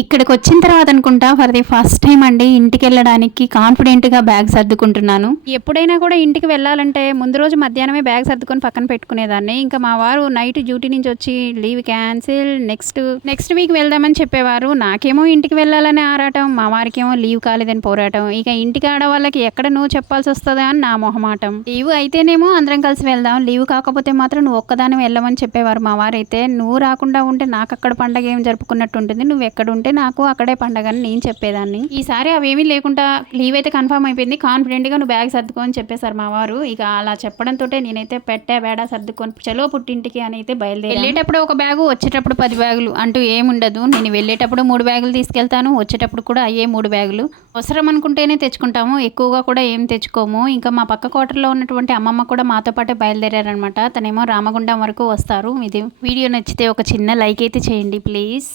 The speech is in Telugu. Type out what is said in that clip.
ఇక్కడికి వచ్చిన తర్వాత అనుకుంటా ఫర్ ది ఫస్ట్ టైం అండి ఇంటికి వెళ్ళడానికి కాన్ఫిడెంట్గా బ్యాగ్ సర్దుకుంటున్నాను. ఎప్పుడైనా కూడా ఇంటికి వెళ్ళాలంటే ముందు రోజు మధ్యాహ్నమే బ్యాగ్ సర్దుకొని పక్కన పెట్టుకునేదాన్ని. ఇంకా మా వారు నైట్ డ్యూటీ నుంచి వచ్చి లీవ్ క్యాన్సిల్, నెక్స్ట్ వీక్ వెళ్దామని చెప్పేవారు. నాకేమో ఇంటికి వెళ్ళాలని ఆరాటం, మా వారికేమో లీవ్ కాలేదని పోరాటం. ఇక ఇంటికి ఆడవాళ్ళకి ఎక్కడ నువ్వు చెప్పాల్సి వస్తుందా అని నా మొహమాటం. లీవ్ అయితేనేమో అందరం కలిసి వెళ్దాం, లీవ్ కాకపోతే మాత్రం నువ్వు ఒక్కదాని వెళ్ళమని చెప్పేవారు మా వారైతే. నువ్వు రాకుండా ఉంటే నాకు అక్కడ పండగ ఏం జరుపుకున్నట్టు ఉంటుంది, నువ్వు ఎక్కడ ఉంటే నాకు అక్కడే పండగ అని నేను చెప్పేదాన్ని. ఈసారి అవేమీ లేకుండా లీవ్ అయితే కన్ఫర్మ్ అయిపోయింది, కాన్ఫిడెంట్గా నువ్వు బ్యాగ్ సర్దుకో అని చెప్పేశారు మా వారు. ఇక అలా చెప్పడంతో నేనైతే పెట్టే బేడా సర్దుకొని చలో పుట్టింటికి అని అయితే బయలుదేరి. వెళ్ళేటప్పుడు ఒక బ్యాగు, వచ్చేటప్పుడు 10 బ్యాగులు అంటూ ఏముండదు. నేను వెళ్ళేటప్పుడు 3 బ్యాగులు తీసుకెళ్తాను, వచ్చేటప్పుడు కూడా అయ్యే 3 బ్యాగులు. అవసరం అనుకుంటేనే తెచ్చుకుంటాము, ఎక్కువగా కూడా ఏం తెచ్చుకోము. ఇంకా మా పక్క క్వార్టర్లో ఉన్నటువంటి అమ్మమ్మ కూడా మాతో పాటే బయలుదేరారనమాట. తనేమో రామగుండం వరకు వస్తారు. ఇది వీడియో నచ్చితే ఒక చిన్న లైక్ అయితే చేయండి ప్లీజ్.